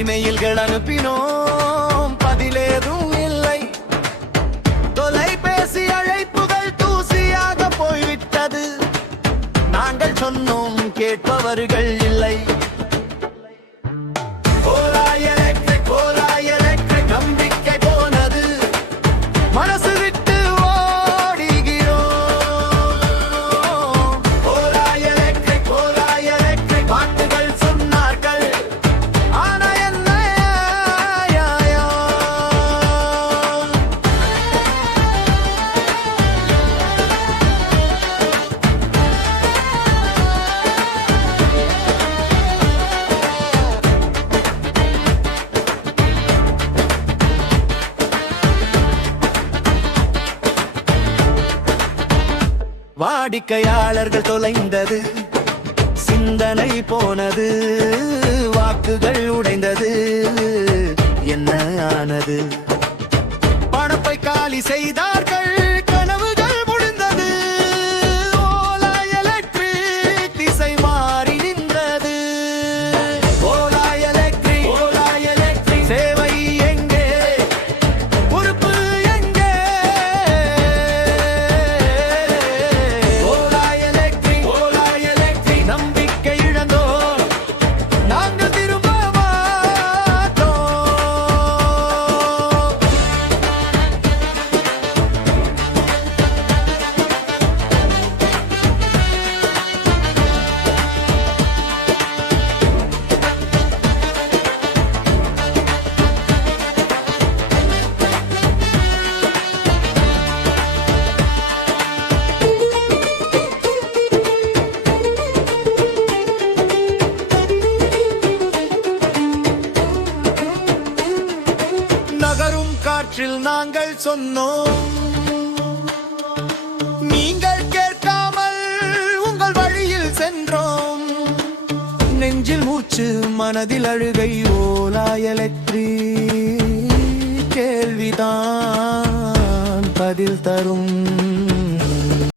இமெயில்கள் அனுப்பினோம், பதிலேதும் இல்லை. தொலைபேசி அழைப்புகள் தூசியாக போய்விட்டது. நாங்கள் சொன்னோம், கேட்பவர்கள் இல்லை. நம்பிக்கை போனது, மனசு விட்டு ஓடுகிறோம். பாட்டுகள் சொன்னார்கள், ஆனா என்ன வாடிக்கையாளர்கள் தொலைந்தது, சிந்தனை போனது, வாக்குகள் உடைந்தது, என்ன ஆனது? பணப்பை காலி செய்தார்கள், கனவுகள் முடிந்தது. ஓலா எலக்ட்ரிக் திசை மாறி நின்றது. ஓலா எலக்ட்ரிக் சேவை எங்கே? பொறுப்பு எங்கே? நம்பிக்கை இழந்தோம், நாங்கள் திரும்ப மாட்டோம். நகரும் காற்றில் நாங்கள் சொன்னோம், நீங்கள் கேட்காமல் உங்கள் வழியில் சென்றோம். நெஞ்சில் மூச்சு, மனதில் அழுகை. ஓலா எலக்ட்ரிக் கேள்விதான் பதில் தரும்.